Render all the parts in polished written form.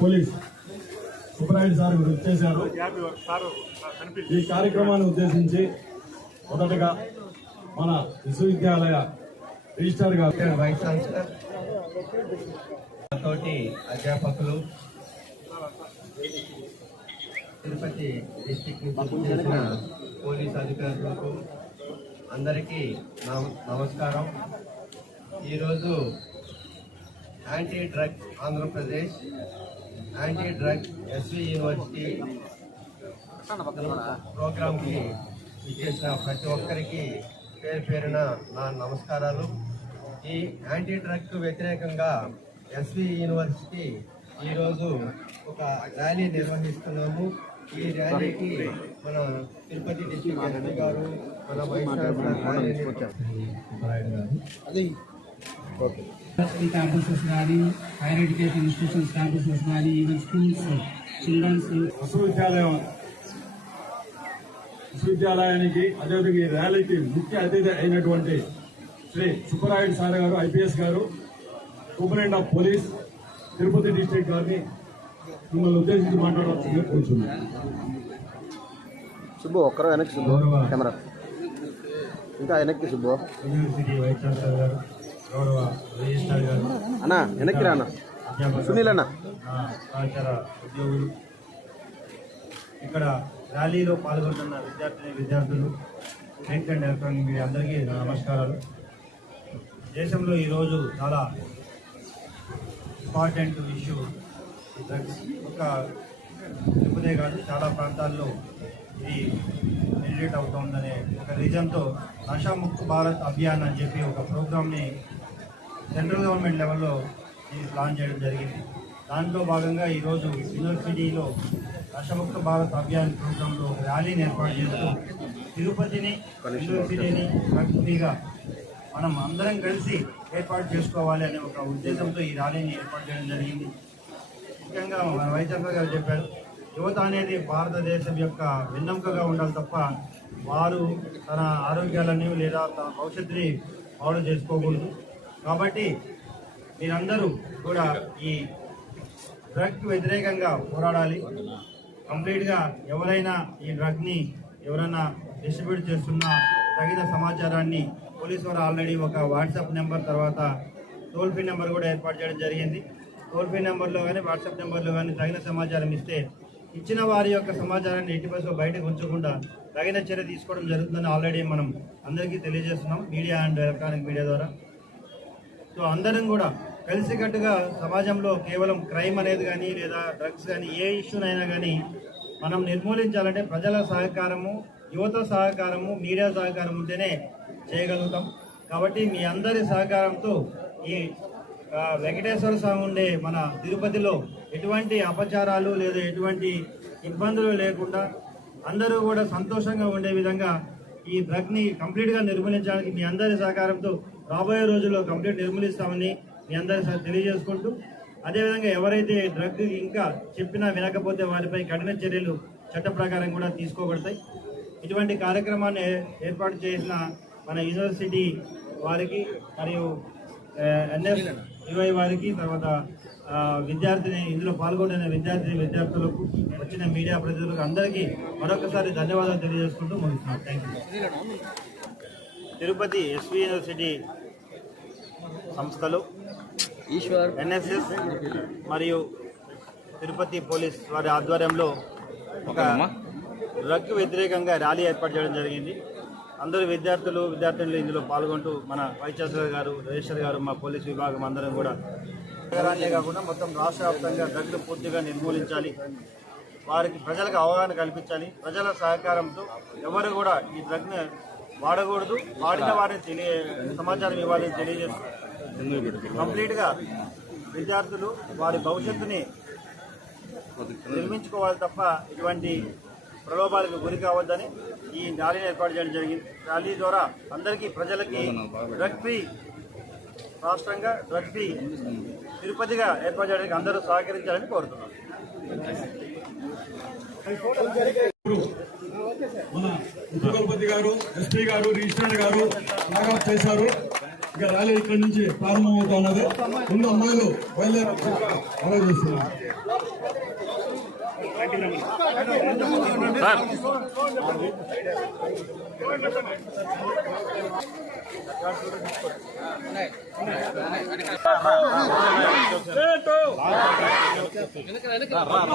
Police Subrayudu sir వచ్చేశారు. ఈ కార్యక్రమాన్ని ఉద్దేశించి మొదటగా మన విశ్వవిద్యాలయ రిజిస్ట్రార్ గారు, వైస్ ఛాన్సలర్ తోటి అధ్యాపకులు, తిరుపతి డిస్ట్రిక్ట్ నుంచి చేసిన పోలీస్ అధికారులకు అందరికీ నమస్కారం. ఈరోజు anti drug Andhra Pradesh, anti drug SV university ప్రోగ్రాంకి ఇచ్చేసిన ప్రతి ఒక్కరికి పేరు పేరున నా నమస్కారాలు. ఈ యాంటీ డ్రగ్ వ్యతిరేకంగా ఎస్వి యూనివర్సిటీ ఈరోజు ఒక ర్యాలీ నిర్వహిస్తున్నాము. ఈ ర్యాలీకి మన తిరుపతి డిస్ట్రిక్ట్ ఎస్పీ గారు, మన వైస్ ఛాన్సలర్ campuses కానీ, హైయర్ ఎడ్యుకేషన్ ఇన్స్టిట్యూషన్స్ క్యాంపసెస్ కానీ, ఈవెన్ స్కూల్స్, చిల్డ్రన్స్ విశ్వవిద్యాలయానికి అదేవిధంగా ఈ ర్యాలీకి ముఖ్య అతిథి అయినటువంటి శ్రీ సుబ్బరాయుడు సార్ గారు, ఐపీఎస్ గారు, superintendent of police Tirupati district గారిని మిమ్మల్ని ఉద్దేశించి మాట్లాడాల్సిందిగా కోరుతున్నాను. సుబ్బు ఒక్కరో వెనక్కి, సుబ్బు కెమెరా ఇంకా వెనక్కి, సుబ్బు యూనివర్సిటీ వైస్ ఛాన్సలర్ గారు, గౌరవ రిజిస్ట్రార్ గారు, అన్నా వెనక్కి రానా, సునీల్ అన్న, సహచర ఉద్యోగులు, ఇక్కడ ర్యాలీలో పాల్గొంటున్న విద్యార్థులు, ప్రింట్ అండ్ ఎలక్ట్రానిక్ మీడియా అందరికీ నా నమస్కారాలు. దేశంలో ఈరోజు చాలా ఇంపార్టెంట్ ఇష్యూ డ్రగ్స్. ఒక తిరుపతే కాదు, చాలా ప్రాంతాల్లో ఇది జనరేట్ అవుతుందనే ఒక రీజన్తో నషాముక్త భారత్ అభియాన్ అని చెప్పి ఒక ప్రోగ్రామ్ని సెంట్రల్ గవర్నమెంట్ లెవెల్లో ఇది ప్లాన్ చేయడం జరిగింది. దాంట్లో భాగంగా ఈరోజు యూనివర్సిటీలో నషాముక్త భారత్ అభియాన్ ప్రోగ్రాంలో ఒక ర్యాలీని ఏర్పాటు చేస్తూ తిరుపతిని, యూనివర్సిటీని డ్రగ్ ఫ్రీగా మనం అందరం కలిసి ఏర్పాటు చేసుకోవాలి అనే ఒక ఉద్దేశంతో ఈ ర్యాలీని ఏర్పాటు చేయడం జరిగింది. ముఖ్యంగా మన వైస్ ఛాన్సలర్ గారు చెప్పారు, యువత అనేది భారతదేశం యొక్క వెన్నెముకగా ఉండాలి తప్ప వారు తన ఆరోగ్యాలని లేదా తన భవిష్యత్తుని పాడు చేసుకోకూడదు. కాబట్టి మీరందరూ కూడా ఈ డ్రగ్ వ్యతిరేకంగా పోరాడాలి. కంప్లీట్గా ఎవరైనా ఈ డ్రగ్ని ఎవరైనా డిస్ట్రిబ్యూట్ చేస్తున్న తగిన సమాచారాన్ని పోలీసు వారు ఆల్రెడీ ఒక వాట్సాప్ నెంబర్, తర్వాత టోల్ ఫ్రీ నెంబర్ కూడా ఏర్పాటు చేయడం జరిగింది. టోల్ ఫ్రీ నెంబర్లో కానీ వాట్సాప్ నెంబర్లో కానీ తగిన సమాచారం ఇస్తే ఇచ్చిన వారి యొక్క సమాచారాన్ని ఎట్టి పరిస్థితుల్లో బయటకు ఉంచకుండా తగిన చర్య తీసుకోవడం జరుగుతుందని ఆల్రెడీ మనం అందరికీ తెలియజేస్తున్నాం మీడియా అండ్ ఎలక్ట్రానిక్ మీడియా ద్వారా. సో అందరం కూడా కలిసికట్టుగా సమాజంలో కేవలం క్రైమ్ అనేది కానీ లేదా డ్రగ్స్ కానీ ఏ ఇష్యూనైనా కానీ మనం నిర్మూలించాలంటే ప్రజల సహకారము, యువత సహకారము, మీడియా సహకారం ఉంటేనే చేయగలుగుతాం. కాబట్టి మీ అందరి సహకారంతో ఈ వెంకటేశ్వర స్వామి ఉండే మన తిరుపతిలో ఎటువంటి అపచారాలు లేదా ఎటువంటి ఇబ్బందులు లేకుండా అందరూ కూడా సంతోషంగా ఉండే విధంగా ఈ డ్రగ్ని కంప్లీట్గా నిర్మూలించడానికి మీ అందరి సహకారంతో రాబోయే రోజుల్లో కంప్లీట్ నిర్మూలిస్తామని మీ అందరి తెలియజేసుకుంటూ, అదేవిధంగా ఎవరైతే డ్రగ్ ఇంకా చెప్పినా వినకపోతే వారిపై కఠిన చర్యలు చట్ట ప్రకారం కూడా తీసుకోబడతాయి. ఇటువంటి కార్యక్రమాన్ని ఏర్పాటు చేసిన మన యూనివర్సిటీ వారికి మరియు NSUI వారికి, తర్వాత ఇందులో పాల్గొన్న విద్యార్థులకు, వచ్చిన మీడియా ప్రతినిధులకు అందరికీ మరొకసారి ధన్యవాదాలు తెలియజేసుకుంటూ ముగిస్తున్నాను. Thank you. Tirupati SV university సంస్థలు, NSS మరియు తిరుపతి పోలీస్ వారి ఆధ్వర్యంలో ఒక డ్రగ్ వ్యతిరేకంగా ర్యాలీ ఏర్పాటు చేయడం జరిగింది. అందరూ విద్యార్థులు ఇందులో పాల్గొంటూ మన వైస్ ఛాన్సలర్ గారు, రిజిస్టర్ గారు, మా పోలీస్ విభాగం అందరం కూడా నగరాన్నే కాకుండా మొత్తం రాష్ట్ర వ్యాప్తంగా డ్రగ్ను పూర్తిగా నిర్మూలించాలి, వారికి ప్రజలకు అవగాహన కల్పించాలి. ప్రజల సహకారంతో ఎవరు కూడా ఈ డ్రగ్ను వాడకూడదు, వాడిన వారిని సమాచారం ఇవ్వాలని తెలియజేస్తూ కంప్లీట్గా విద్యార్థులు వారి భవిష్యత్తుని నిర్మించుకోవాలి తప్ప ఇటువంటి ప్రలోభాలకు గురి కావద్దని ఈ ర్యాలీని ఏర్పాటు చేయడం జరిగింది. ర్యాలీ ద్వారా అందరికీ ప్రజలకి డ్రగ్ ఫ్రీ రాష్ట్రంగా, డ్రగ్ ఫ్రీ తిరుపతిగా ఏర్పాటు చేయడానికి అందరూ సహకరించాలని కోరుతున్నాను. మన ఉపకులపతి గారు, ఎస్పీ గారు, రిజిస్ట్రార్ గారు చేశారు. ఇక ర్యాలీ ఇక్కడి నుంచి ప్రారంభమవుతా ఉన్నది. ముందు అమ్మాయిలు బయలుదేరి చేస్తున్నారు.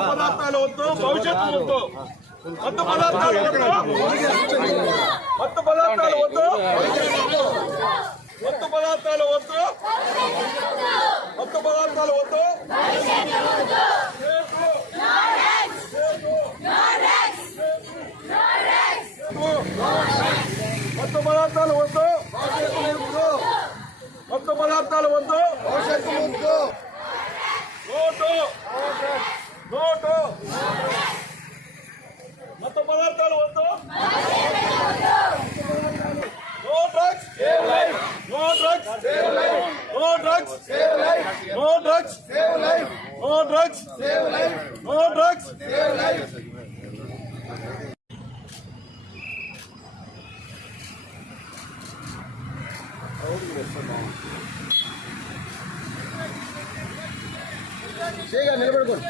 పదార్థాలు వద్దు, భవిష్యత్తు వద్దు, మత్తు పదార్థాలు వద్దు, మత్తు పదార్థాలు వద్దు, మత్తు పదార్థాలు వద్దు, మత్తు పదార్థాలు వద్దు, మత్తు పదార్థాలు వద్దు, మత్తు పదార్థాలు వద్దు, నోటు నోటు మత్తు పదార్థాలు వద్దు, no drugs, no drugs, no drugs, no drugs, no drugs, no drugs. నిలబడుకోండి.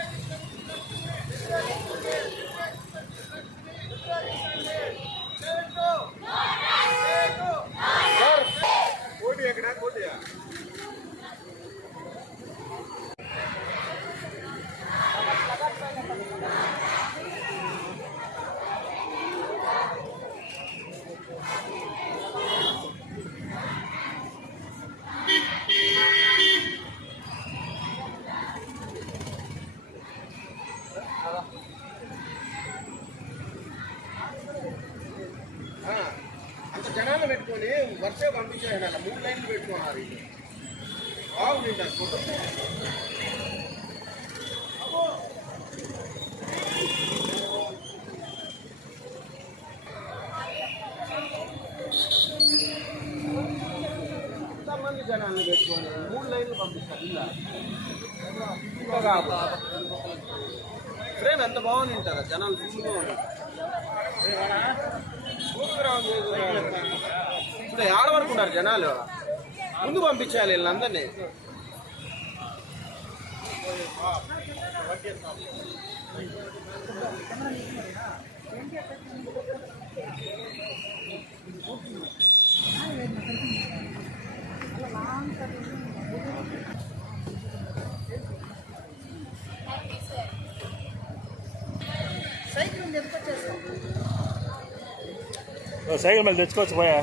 కోటి ఎక్కడ కోటియా అంత జనాలు పెట్టుకొని వర్షం పంపించారు. 3 లైన్లు పెట్టుకున్నారు. బాగుంది ఫోటో. ఎంతమంది జనాన్ని పెట్టుకొని 3 లైన్లు పంపిస్తారు. ఇలా ఫ్రేమ్ ఎంత బాగుంది ఉంటారా జనాలు ఫుల్గా ఉంది. ఇప్పుడు ఆడ వరకు ఉన్నారు జనాలు. ముందు పంపించాలి వీళ్ళందరినీ. సైకిల్ మీద తెచ్చుకోవచ్చు పోయా.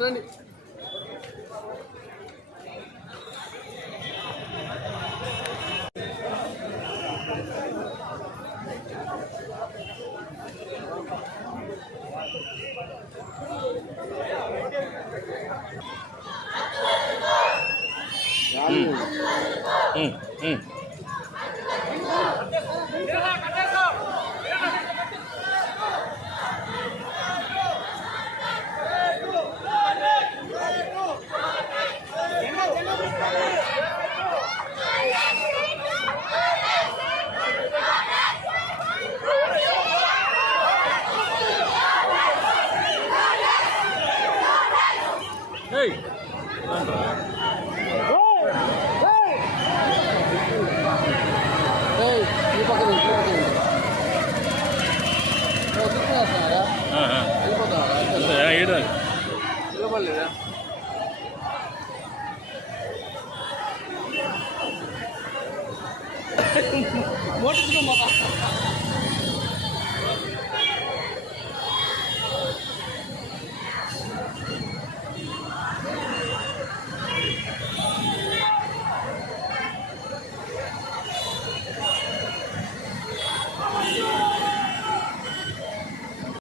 రండి. మోటార్